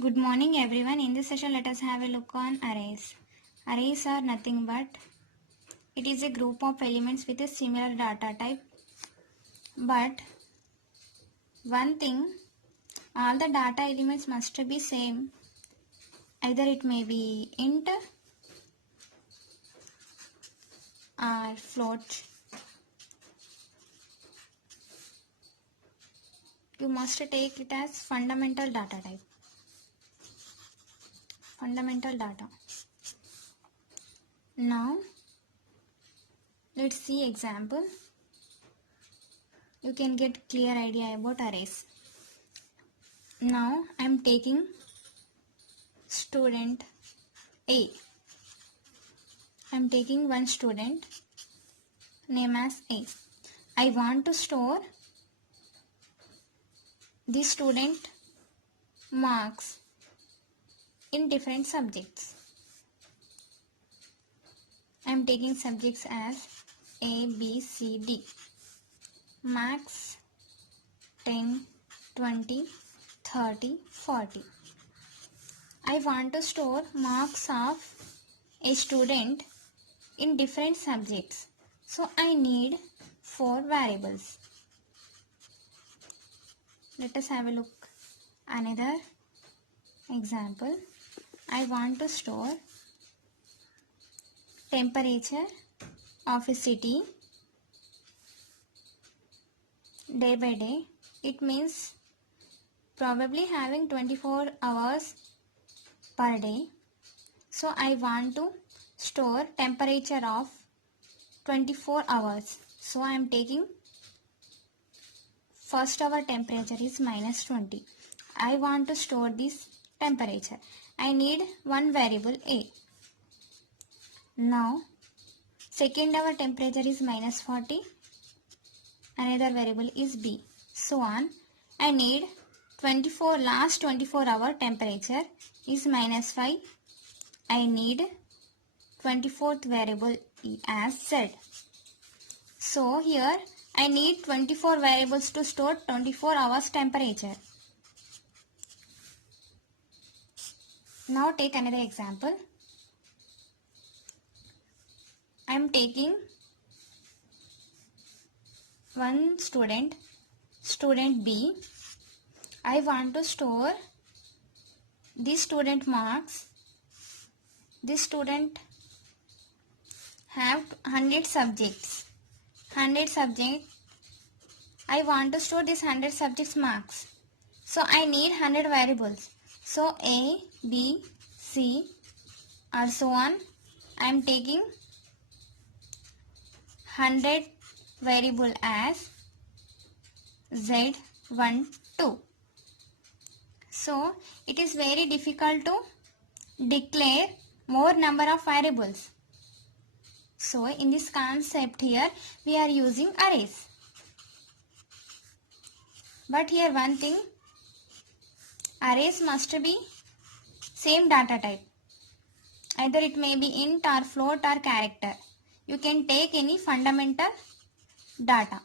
Good morning everyone. In this session let us have a look on arrays. Arrays are nothing but it is a group of elements with a similar data type. But one thing, all the data elements must be same. Either it may be int or float. You must take it as fundamental data type. Fundamental data. Now let's see example. You can get clear idea about arrays. Now I am taking student A. I am taking one student name as A. I want to store the student marks in different subjects. I am taking subjects as A, B, C, D. Max 10, 20, 30, 40. I want to store marks of a student in different subjects. So I need 4 variables. Let us have a look. Another example. I want to store temperature of a city day by day. It means probably having 24 hours per day. So I want to store temperature of 24 hours. So I am taking first hour temperature is minus 20. I want to store this temperature. I need one variable A. Now second hour temperature is minus 40. Another variable is B. So on. I need last 24 hour temperature is minus 5. I need 24th variable as Z. So here I need 24 variables to store 24 hours temperature. Now take another example. I am taking one student B. I want to store the student marks. This student have 100 subjects. 100 subjects. I want to store this 100 subjects marks. So I need 100 variables. So A, B, C or so on. I am taking 100 variable as Z1, 2. So it is very difficult to declare more number of variables. So in this concept here we are using arrays. But here one thing, arrays must be same data type. Either it may be int or float or character. You can take any fundamental data.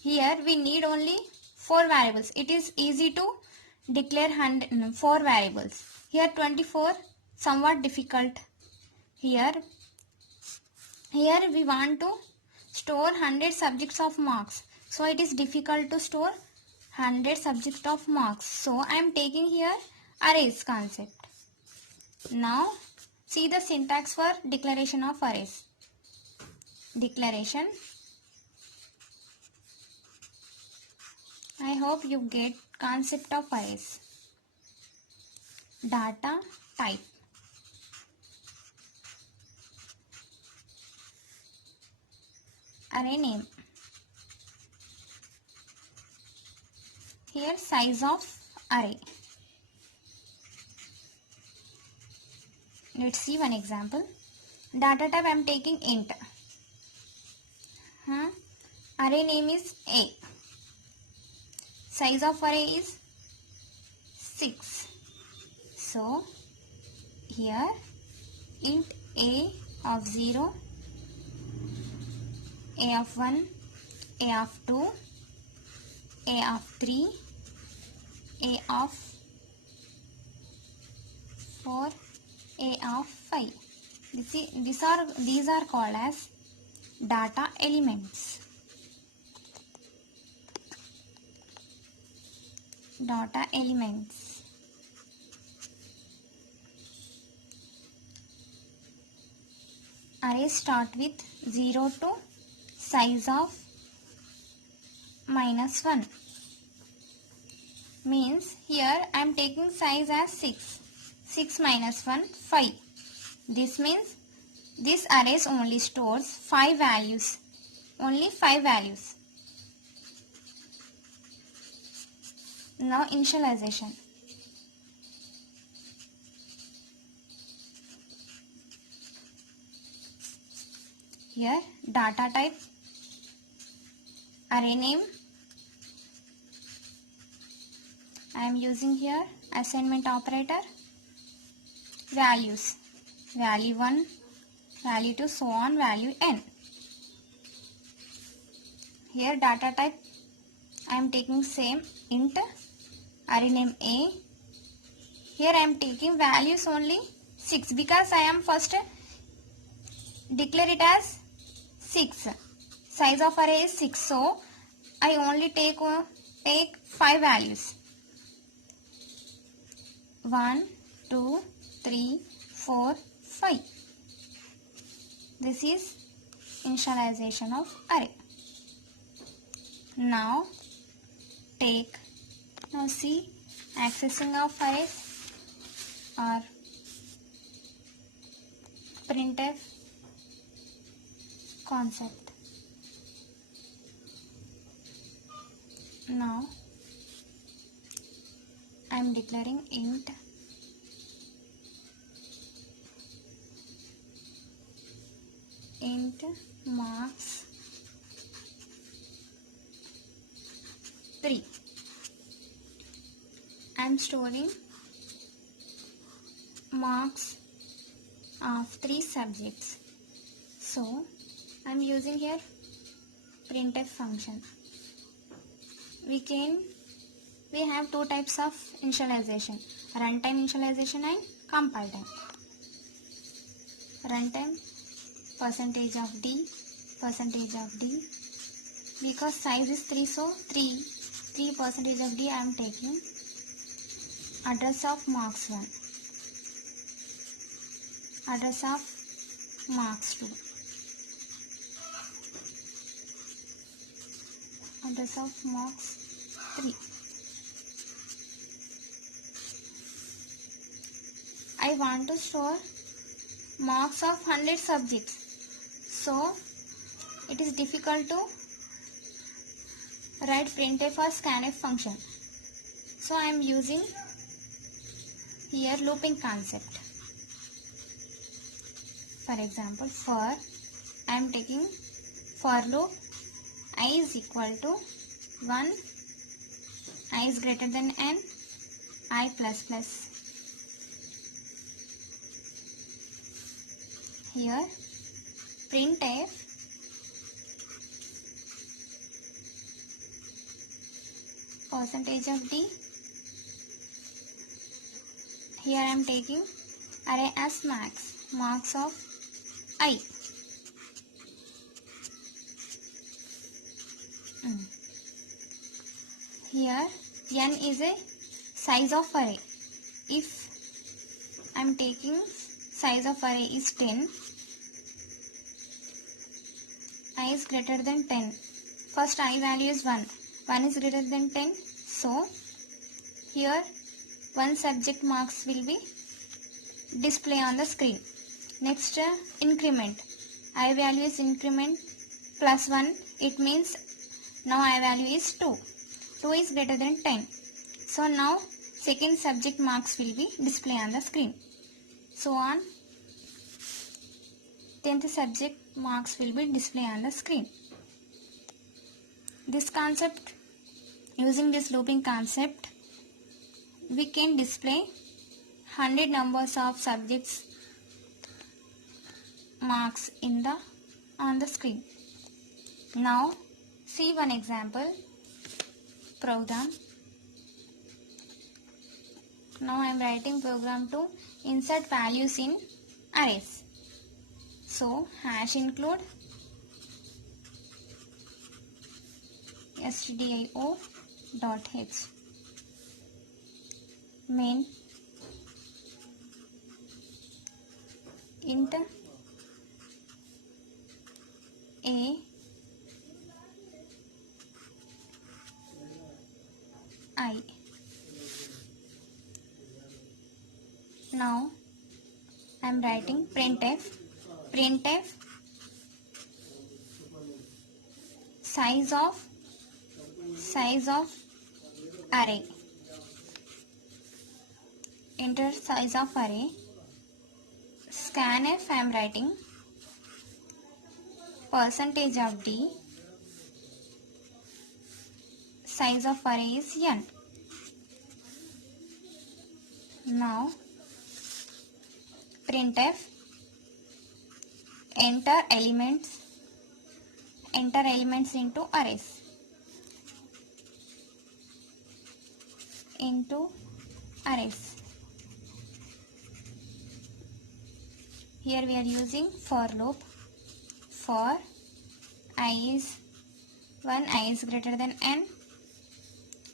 Here we need only 4 variables. It is easy to declare 4 variables. Here 24 somewhat difficult. Here we want to store 100 subjects of marks. So it is difficult to store 100 subjects of marks. So I am taking here arrays concept. Now see the syntax for declaration of arrays. Declaration. I hope you get concept of arrays. Data type. Array name. Here size of array. Let's see one example. Data type I am taking int. Array name is A. Size of array is 6. So here int A of 0, A of 1, A of 2, A of 3, A of 4, A of 5. These are called as data elements. Data elements. Arrays start with 0 to size of -1. Means here I am taking size as 6. 6 minus 1, 5. This means this array only stores 5 values. Only 5 values. Now initialization. Here data type, array name. I am using here assignment operator. Values, value 1, value 2, so on, value n. Here data type, I am taking same int, array name A. Here I am taking values only 6 because I am first declare it as 6. Size of array is 6, so I only take 5 values. 1, 2, 3, 4, 5. This is initialization of array. Now see accessing of arrays or printf concept. Now I am declaring int marks 3. I am storing marks of 3 subjects. So I am using here printf function. We have 2 types of initialization, runtime initialization and compile time. Runtime %d, because size is 3, so 3% of d I am taking. Address of marks 1, address of marks 2, address of marks 3. I want to store marks of 100 subjects, so it is difficult to write printf or scanf function. So I am using here looping concept. For example, I am taking for loop I is equal to 1, I is greater than n, I plus plus. Here printf %d. Here I am taking array as marks of I. Here n is a size of array. If I am taking size of array is 10, I is greater than 10. First I value is 1. 1 is greater than 10. So here one subject marks will be display on the screen. Next increment. I value is increment plus 1. It means now I value is 2. 2 is greater than 10. So now second subject marks will be display on the screen. So on 10th subject marks will be display on the screen. This concept, using this looping concept, we can display 100 numbers of subjects marks on the screen. Now see one example program. Now I am writing program to insert values in arrays. So hash include stdio dot h main int a I. Now I am writing printf size of array. Enter size of array. Scanf I am writing percentage of d, size of array is n. Now printf enter elements into arrays, Here we are using for loop. For I is greater than n,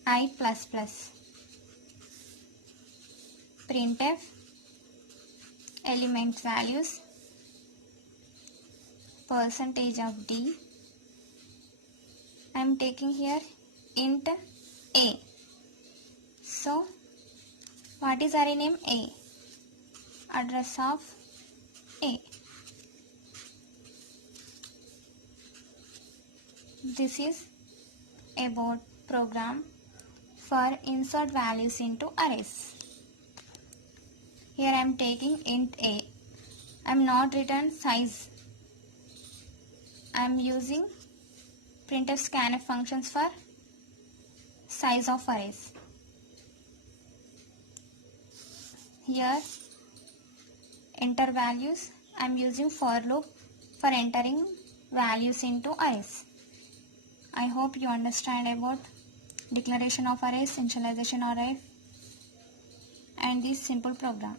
I plus plus. Printf element values percentage of d. I am taking here int a. So what is array name? A. Address of A. This is about program for insert values into arrays. Here I am taking int a. I am not written size. I am using printf scanf functions for size of arrays. Here enter values. I am using for loop for entering values into arrays. I hope you understand about declaration of arrays, initialization array, and this simple program.